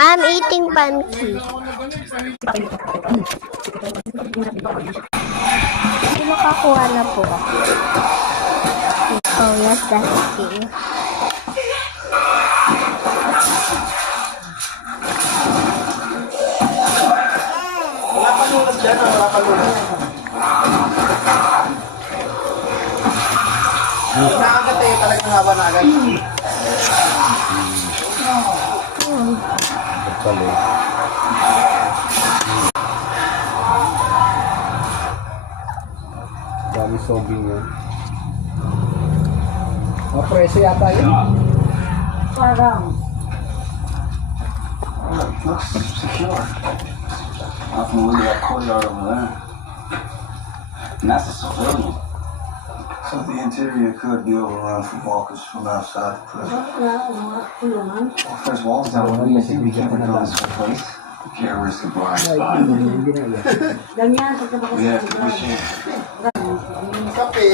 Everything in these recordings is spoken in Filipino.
I'm eating pancake. Nakakuha na po ako. Oh, yes, that's it. Wala pa nunod dyan, wala pa nunod. Nakagat eh, talagang haba na agad. Dami sobbing yun. Preso yata yun. Parang. Looks secure. Nothing to look at that courtyard over there. And that's a civilian. So the interior could be overrun from walkers from outside the prison. Well, if there's walls down, what do you think we can put on this whole place? We can't risk a blind spot. Ganyan, We have to push in. Kape.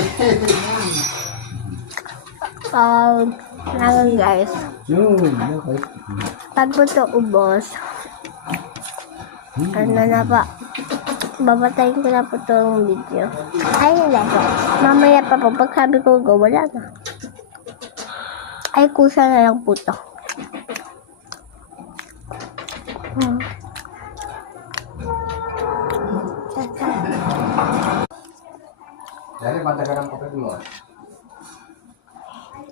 Ngayon guys, Yun, okay. pag po ito ubos, ano na pa, babatayin ko na po itong video. Ay, hindi po. Mamaya pa po, pag sabi ko go, wala na. Ay, kusa na lang po ito. Dali, matagal ang kapit mo.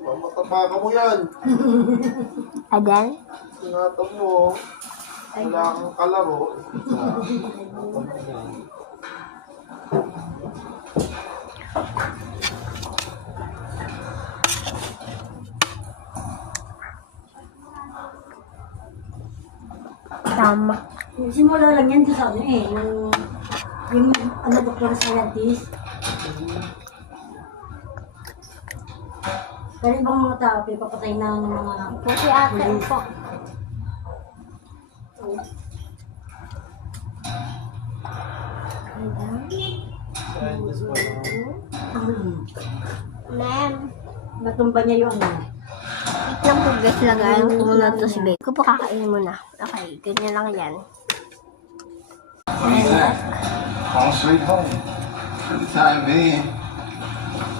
Matapaka mo yan. Adan? Ingatan mo. Wala kang kalaro. Tama. simula lang yan doon sa ano eh, yung ano, doktor scientist. Pero ibang mga tao, pinapatay na ng mga... Kasi ate po. Ma'am. Natumba niya yung ano. Wait lang po guys, lagayan ko muna ito si Babe. Kung pakakain mo na. Okay, ganyan lang yan. What do you think? Home sweet home. For the time being.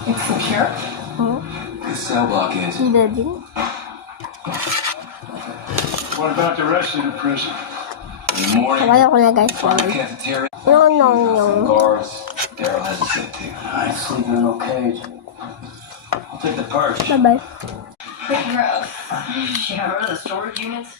It's secure. The cell block is. Hindi din. What about the rest of the prison? In the morning, Kaya ko na guys. find the cafeteria. No. Guards. Daryl has a set too. I sleep in a little cage. I'll take the perch. Bye-bye. Pretty gross. You know, the storage units.